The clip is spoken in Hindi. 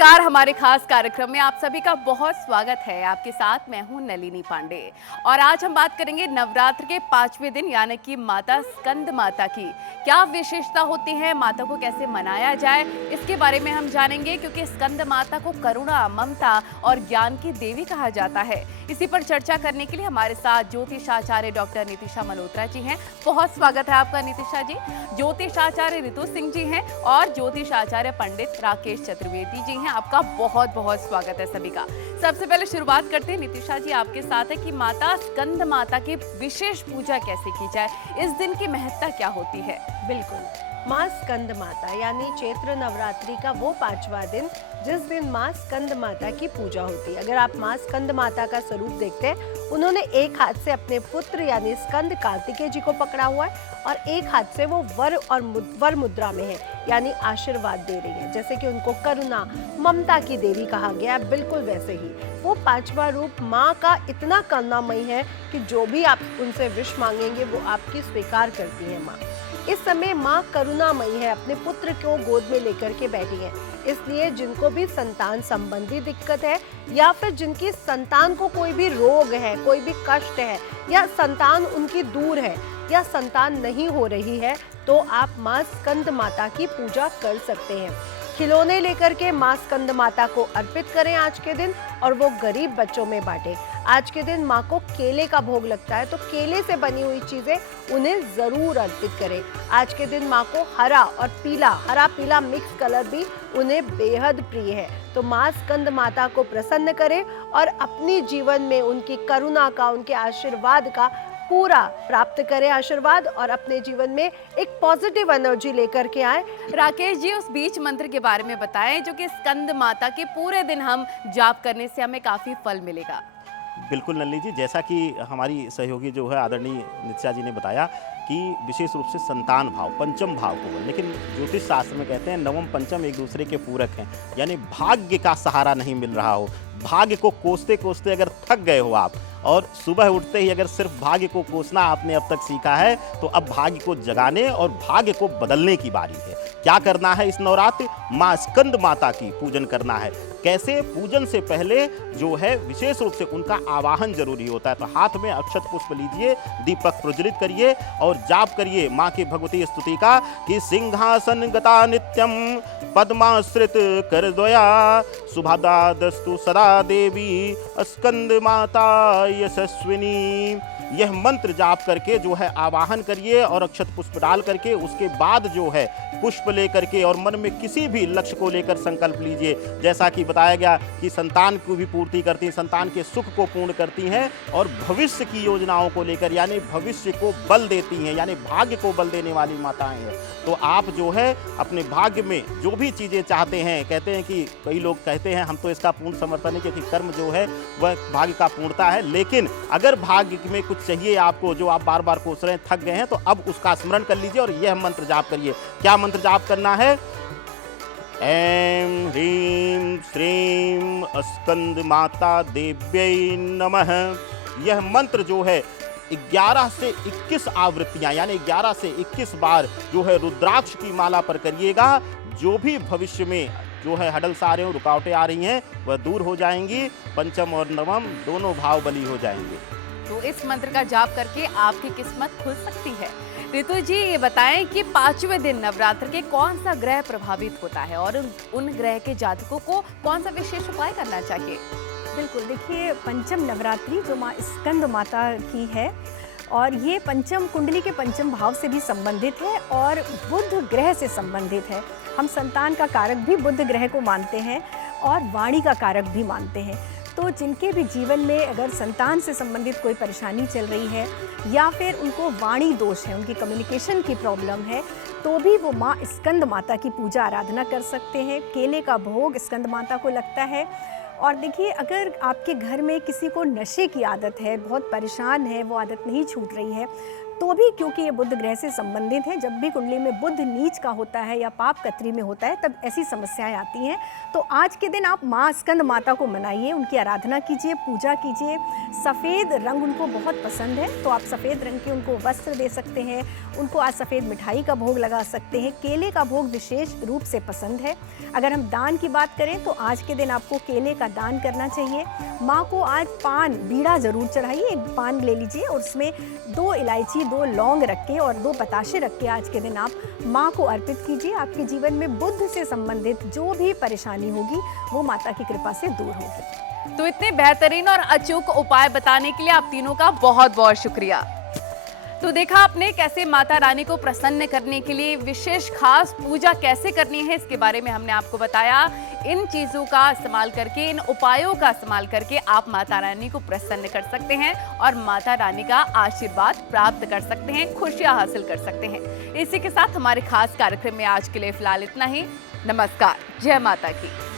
नमस्कार। हमारे खास कार्यक्रम में आप सभी का बहुत स्वागत है। आपके साथ मैं हूं नलिनी पांडे और आज हम बात करेंगे नवरात्र के 5वें दिन यानी कि माता स्कंद माता की क्या विशेषता होती है, माता को कैसे मनाया जाए, इसके बारे में हम जानेंगे। क्योंकि स्कंद माता को करुणा, ममता और ज्ञान की देवी कहा जाता है। इसी पर चर्चा करने के लिए हमारे साथ ज्योतिषाचार्य डॉक्टर नीतिशा मल्होत्रा जी हैं। बहुत स्वागत है आपका नीतिशा जी। ज्योतिषाचार्य ऋतु सिंह जी हैं और ज्योतिषाचार्य पंडित राकेश चतुर्वेदी जी हैं। आपका बहुत बहुत स्वागत है सभी का। सबसे पहले शुरुआत करते हैं नीतिशा जी आपके साथ है कि माता स्कंद माता की विशेष पूजा कैसे की जाए, इस दिन की महत्ता क्या होती है। बिल्कुल, माँ स्कंद माता यानी चैत्र नवरात्रि का वो 5वां दिन जिस दिन माँ स्कंद माता की पूजा होती है। अगर आप माँ स्कंद माता का स्वरूप देखते हैं, उन्होंने एक हाथ से अपने पुत्र यानी स्कंद कार्तिकेय जी को पकड़ा हुआ है और एक हाथ से वो वर मुद्रा में है, यानी आशीर्वाद दे रही है। जैसे कि उनको करुणा, ममता की देवी कहा गया है, बिल्कुल वैसे ही वो 5वां रूप माँ का इतना करुणामयी है कि जो भी आप उनसे विश मांगेंगे वो आपकी स्वीकार करती है। माँ इस समय माँ करुणामयी है, अपने पुत्र को गोद में लेकर के बैठी है। इसलिए जिनको भी संतान संबंधी दिक्कत है या फिर जिनकी संतान को कोई भी रोग है, कोई भी कष्ट है या संतान उनकी दूर है या संतान नहीं हो रही है, तो आप माँ स्कंद माता की पूजा कर सकते हैं। खिलौने लेकर के माँ स्कंद माता को अर्पित करें आज के दिन और वो गरीब बच्चों में बांटें। आज के दिन माँ को केले का भोग लगता है, तो केले से बनी हुई चीजें उन्हें जरूर अर्पित करें। आज के दिन माँ को हरा पीला मिक्स कलर भी उन्हें बेहद प्रिय है। तो माँ स्कंद माता को प्रसन्न करें और अपनी जीवन में उनकी करुणा का, उनके आशीर्वाद का पूरा प्राप्त करें आशीर्वाद और अपने जीवन में एक पॉजिटिव एनर्जी लेकर के आए। राकेश जी उस बीच मंत्र के बारे में बताएं जो कि स्कंद माता के पूरे दिन हम जाप करने से हमें काफी फल मिलेगा। बिल्कुल नलिनी जी, जैसा कि हमारी सहयोगी जो है आदरणीय नित्या जी ने बताया कि विशेष रूप से संतान भाव, पंचम भाव को, लेकिन ज्योतिष शास्त्र में कहते हैं नवम पंचम एक दूसरे के पूरक हैं। यानी भाग्य का सहारा नहीं मिल रहा हो, भाग्य को कोसते कोसते अगर थक गए हो आप और सुबह उठते ही अगर सिर्फ भाग्य को कोसना आपने अब तक सीखा है, तो अब भाग्य को जगाने और भाग्य को बदलने की बारी है। क्या करना है इस नवरात्र? माँ स्कंद माता की पूजन करना है। कैसे? पूजन से पहले जो है विशेष रूप से उनका आवाहन जरूरी होता है। तो हाथ में अक्षत पुष्प लीजिए, दीपक प्रज्वलित करिए और जाप करिए माँ की भगवती स्तुति का कि सिंहासन गता नित्यम पद्माश्रित कर द्वया सुभादादस्तु सदा देवी स्कंद माता यशस्विनी। यह मंत्र जाप करके जो है आवाहन करिए और अक्षत पुष्प डाल करके उसके बाद जो है पुष्प लेकर के और मन में किसी भी लक्ष्य को लेकर संकल्प लीजिए। जैसा कि बताया गया कि संतान को भी पूर्ति करती हैं, संतान के सुख को पूर्ण करती हैं और भविष्य की योजनाओं को लेकर यानी भविष्य को बल देती हैं, यानी भाग्य को बल देने वाली माताएं हैं। तो आप जो है अपने भाग्य में जो भी चीज़ें चाहते हैं, कहते हैं कि कई लोग कहते हैं हम तो इसका पूर्ण समर्थन है क्योंकि कर्म जो है वह भाग्य का पूर्णता है, लेकिन अगर भाग्य में कुछ चाहिए आपको जो आप बार बार कोस रहे हैं, थक गए हैं, तो अब उसका स्मरण कर लीजिए और यह मंत्र जाप करिए। क्या मंत्र जाप करना है? ऐं ह्रीं श्रीं स्कंद माता देव्यै नमः। यह मंत्र जो है 11 से 21 आवृत्तियां यानी 11 से 21 बार जो है रुद्राक्ष की माला पर करिएगा। जो भी भविष्य में जो है हडल्स आ रहे हो, रुकावटें आ रही हैं, वह दूर हो जाएंगी। पंचम और नवम दोनों भाव बली हो जाएंगे। तो इस मंत्र का जाप करके आपकी किस्मत खुल सकती है। ऋतु जी ये बताएं कि 5वें दिन नवरात्र के कौन सा ग्रह प्रभावित होता है और उन ग्रह के जातकों को कौन सा विशेष उपाय करना चाहिए। बिल्कुल, देखिए पंचम नवरात्रि जो माँ स्कंद माता की है और ये पंचम कुंडली के पंचम भाव से भी संबंधित है और बुध ग्रह से संबंधित है। हम संतान का कारक भी बुध ग्रह को मानते हैं और वाणी का कारक भी मानते हैं। तो जिनके भी जीवन में अगर संतान से संबंधित कोई परेशानी चल रही है या फिर उनको वाणी दोष है, उनकी कम्युनिकेशन की प्रॉब्लम है, तो भी वो माँ स्कंद माता की पूजा आराधना कर सकते हैं। केले का भोग स्कंद माता को लगता है। और देखिए, अगर आपके घर में किसी को नशे की आदत है, बहुत परेशान है, वो आदत नहीं छूट रही है, तो भी क्योंकि ये बुध ग्रह से संबंधित है, जब भी कुंडली में बुध नीच का होता है या पाप कत्री में होता है तब ऐसी समस्याएं आती हैं। तो आज के दिन आप माँ स्कंद माता को मनाइए, उनकी आराधना कीजिए, पूजा कीजिए। सफ़ेद रंग उनको बहुत पसंद है, तो आप सफ़ेद रंग के उनको वस्त्र दे सकते हैं, उनको आज सफ़ेद मिठाई का भोग लगा सकते हैं। केले का भोग विशेष रूप से पसंद है। अगर हम दान की बात करें तो आज के दिन आपको केले का दान करना चाहिए। माँ को आज पान बीड़ा ज़रूर चढ़ाइए, एक पान ले लीजिए और उसमें 2 इलायची, 2 लौंग रख के और 2 बताशे रख के आज के दिन आप माँ को अर्पित कीजिए। आपके जीवन में बुध से संबंधित जो भी परेशानी होगी वो माता की कृपा से दूर होगी। तो इतने बेहतरीन और अचूक उपाय बताने के लिए आप तीनों का बहुत बहुत शुक्रिया। तो देखा आपने कैसे माता रानी को प्रसन्न करने के लिए विशेष खास पूजा कैसे करनी है, इसके बारे में हमने आपको बताया। इन चीज़ों का इस्तेमाल करके, इन उपायों का इस्तेमाल करके आप माता रानी को प्रसन्न कर सकते हैं और माता रानी का आशीर्वाद प्राप्त कर सकते हैं, खुशियां हासिल कर सकते हैं। इसी के साथ हमारे खास कार्यक्रम में आज के लिए फिलहाल इतना ही। नमस्कार, जय माता की।